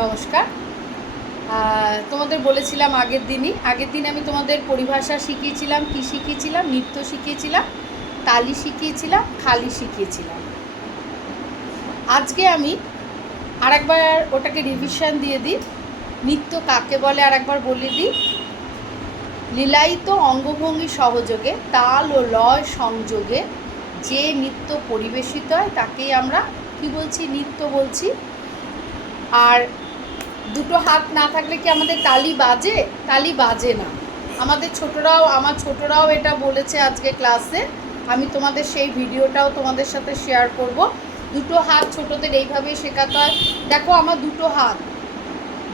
নমস্কার। তোমাদের বলেছিলাম আগের দিন আমি তোমাদের পরিভাষা শিখিয়েছিলাম, কি শিখিয়েছিলাম, নৃত্য শিখিয়েছিলাম, তালি শিখিয়েছিলাম, খালি শিখিয়েছিলাম। আজকে আমি আরেকবার ওটাকে রিভিশন দিয়ে দিই। নৃত্য কাকে বলে আরেকবার বলে দিই। লীলায়িত অঙ্গভঙ্গি সহযোগে তাল ও লয় সংযোগে যে নৃত্য পরিবেশিত হয় তাকেই আমরা কি বলছি? নৃত্য বলছি। আর দুটো হাত না থাকলে কি আমাদের তালি বাজে? তালি বাজে না। আমার ছোটরাও এটা বলেছে আজকে ক্লাসে। আমি তোমাদের সেই ভিডিওটাও তোমাদের সাথে শেয়ার করব। দুটো হাত ছোটদের এইভাবেই শেখাতে হয়। দেখো আমার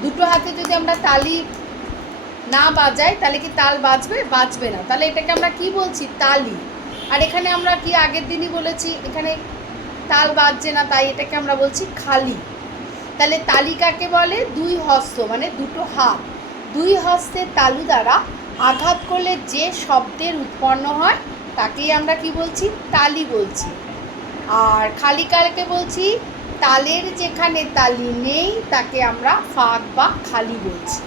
দুটো হাতে যদি আমরা তালি না বাজাই তাহলে কি তাল বাজবে? বাজবে না। তাহলে এটাকে আমরা কি বলছি? তালি। আর এখানে আমরা কি আগের দিনই বলেছি এখানে তাল বাজছে না, তাই এটাকে আমরা বলছি খালি। তাহলে তালি কাকে বলে? দুই হস্ত মানে দুটো হাত, দুই হস্তের তালু দ্বারা আঘাত করলে যে শব্দের উৎপন্ন হয় তাকেই আমরা কি বলছি? তালি বলছি। আর খালি কাকে বলছি? তালের যেখানে তালি নেই তাকে আমরা ফাঁক বা খালি বলছি।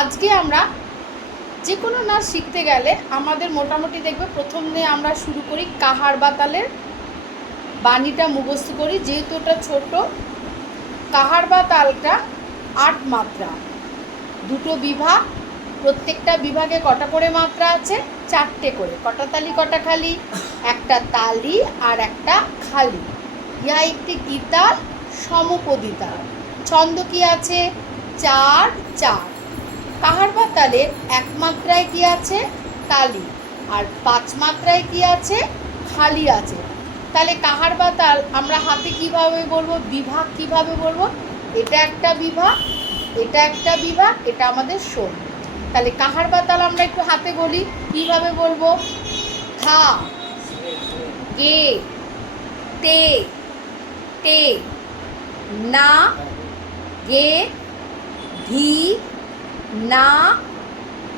আজকে আমরা যে কোনো নাচ শিখতে গেলে আমাদের মোটামুটি দেখবে প্রথম দিয়ে আমরা শুরু করি কাহার বা তালের বাণীটা মুখস্থ করি। যেহেতু ওটা ছোট, কাহার বা তালটা 8 মাত্রা, দুটো বিভাগ, প্রত্যেকটা বিভাগে কটা করে মাত্রা আছে? 4টে করে। কটা তালি কটা খালি? একটা তালি আর একটা খালি। ইহা একটি গীতাল সমপদী তাল। ছন্দ কি আছে? 4-4। কাহার বা তালের 1 মাত্রায় কি আছে? তালি। আর 5 মাত্রায় কি আছে? খালি আছে। তাহলে কাহার বা তাল আমরা হাতে কিভাবে বলবো? বিভাগ কিভাবে বলবো? এটা একটা বিভাগ, এটা একটা বিভাগ, এটা আমাদের শোন। তাহলে কাহার বা তাল আমরা একটু হাতে বলি, কিভাবে বলবো? থা, গে, তে, টে, না, গে, ধি, না,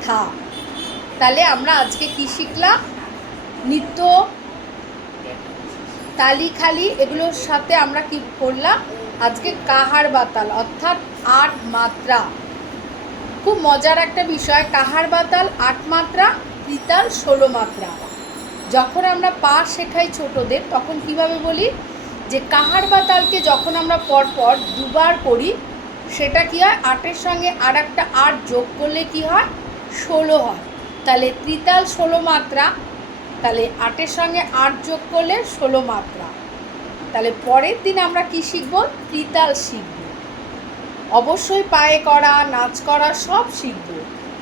থা। তাহলে আমরা আজকে কি শিখলাম? নৃত্য, তালি, খালি, এগুলোর সাথে আমরা কি করলাম? আজকে কাহার বা তাল অর্থাৎ 8 মাত্রা। খুব মজার একটা বিষয়, কাহার বা তাল 8 মাত্রা, ত্রিতাল 16 মাত্রা। যখন আমরা পা শেখাই ছোটদের তখন কিভাবে বলি যে কাহার বা তালকে যখন আমরা পরপর দুবার করি সেটা কি হয়? 8-এর সঙ্গে আর একটা 8 যোগ করলে কি হয়? 16 হয়। তাহলে ত্রিতাল 16 মাত্রা, তাহলে 8-এর সঙ্গে 8 যোগ করলে 16 মাত্রা। তাহলে পরের দিন আমরা কি শিখব? ত্রিতাল শিখব। অবশ্যই পায়ে করা, নাচ করা সব শিখব।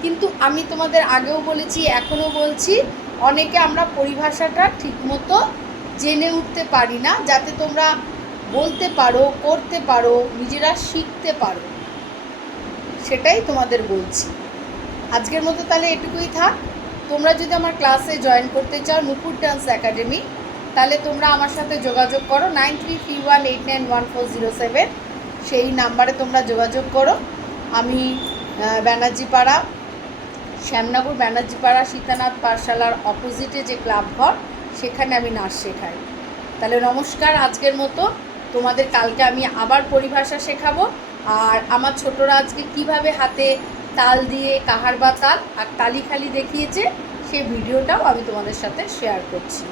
কিন্তু আমি তোমাদের আগেও বলেছি, এখনও বলছি, অনেকে আমরা পরিভাষাটা ঠিকমতো জেনে উঠতে পারি না, যাতে তোমরা বলতে পারো, করতে পারো, নিজেরা শিখতে পারো, সেটাই তোমাদের বলছি। আজকের মতো তাহলে এটুকুই থাক। তোমরা যদি আমার ক্লাসে জয়েন করতে চাও নুপুর ডান্স একাডেমি, তাহলে তোমরা আমার সাথে যোগাযোগ করো 9331891407, সেই নাম্বারে তোমরা যোগাযোগ করো। আমি ব্যানার্জিপাড়া, শ্যামনগর ব্যানার্জিপাড়া সীতানাথ পাঠশালার অপোজিটে যে ক্লাব ঘর, সেখানে আমি নাচ শেখাই। তাহলে নমস্কার। আজকের মতো তোমাদের কালকে আমি আবার পরিভাষা শেখাবো। আর আমার ছোটরা আজকে কিভাবে হাতে তাল দিয়ে কাহার বা তাল আর তালি খালি দেখিয়েছে সেই ভিডিওটাও আমি তোমাদের সাথে শেয়ার করছি।